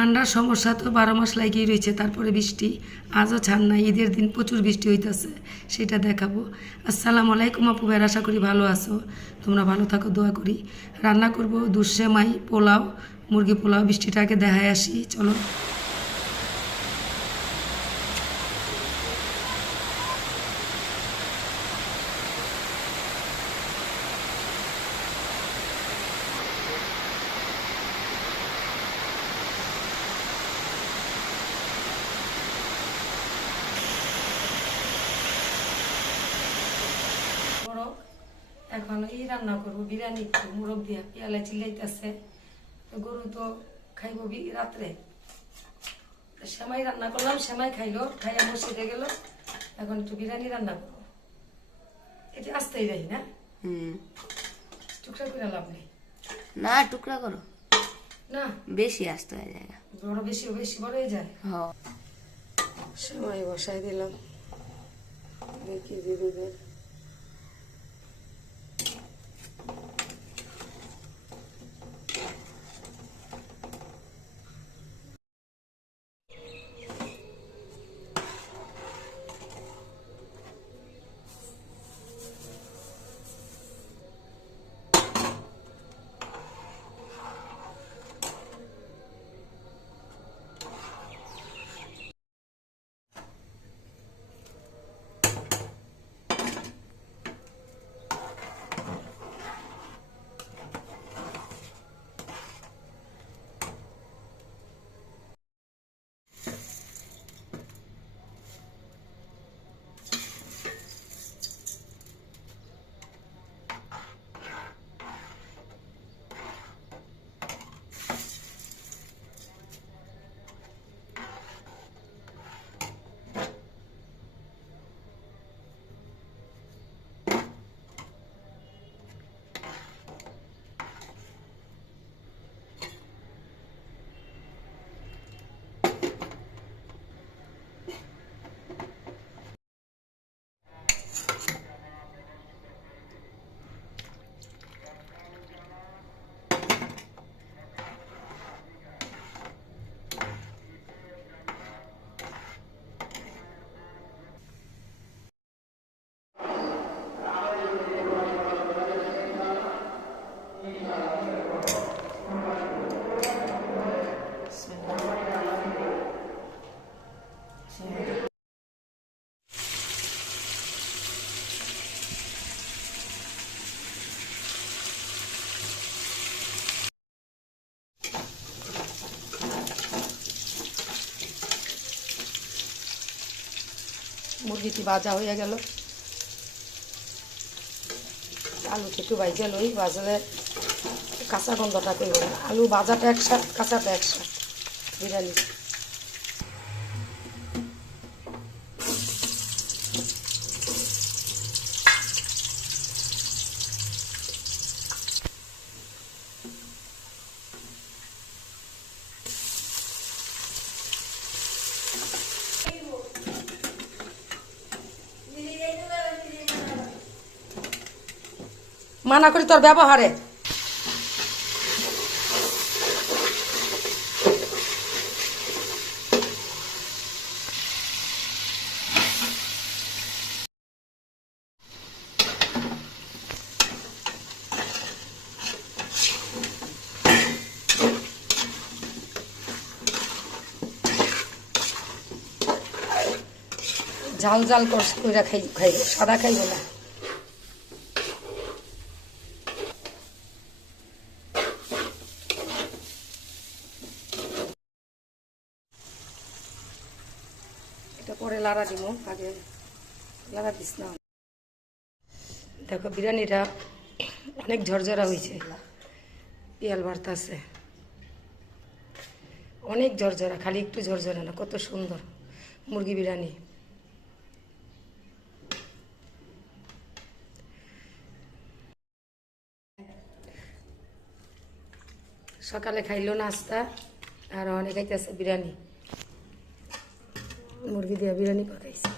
ঠান্ডার সমস্যা তো বারো মাস লাগিয়ে রয়েছে, তারপরে বৃষ্টি, আজও ছাড় নাই, ঈদের দিন প্রচুর বৃষ্টি হইতেছে, সেটা দেখাবো। আসসালামু আলাইকুম আপু ভাইয়ের আশা করি ভালো আছো, তোমরা ভালো থাকো, দোয়া করি। রান্না করব দুঃসেমাই পোলাও, মুরগি পোলাও, বৃষ্টিটাকে দেখায় আসি, চলো বড় এখন এই রান্না করব বিরিয়ানি একটু মুরগ দিয়া পেয়ালা চিলাইতেছে তো গরু তো খাইবো বি- রাত্রে। সেমাই রান্না করলাম সেমাই খাইলো খাইয়া মসজিদে গেল। এখন একটু বিরিয়ানি রান্না করব। এটা আসতেই রাহি না? হুম। টুকরা করে লাভ নেই। না টুকরা করো। না? বেশি আসতে হয়ে যায় বড় বেশি বেশি বড় হয়ে যায়? হ। সেমাই বসাই দিলাম। দেখি দিদিদের। মুরগিটি ভাজা হয়ে গেল। আলু একটু ভাইজা লই বাজারে কাঁচা গন্ধটা করব আলু ভাজাটা একসাথ কাঁচাটা একসাথ বিরিয়ানি। মানা করি তোর ব্যবহারে। ঝাল ঝাল করে খাই খাইব সাদা খাইব না। দিব দিস না। দেখো বিরিয়ানিটা অনেক ঝরঝরা হয়েছে। পিয়াল বাড়তাছে অনেক ঝরঝরা, খালি একটু ঝরঝরা না, কত সুন্দর মুরগি বিরিয়ানি। সকালে খাইলো নাস্তা, আর অনেক খাইতেছে বিরিয়ানি। মুরগি দিয়ে বিরিয়ানি পাকাইছে।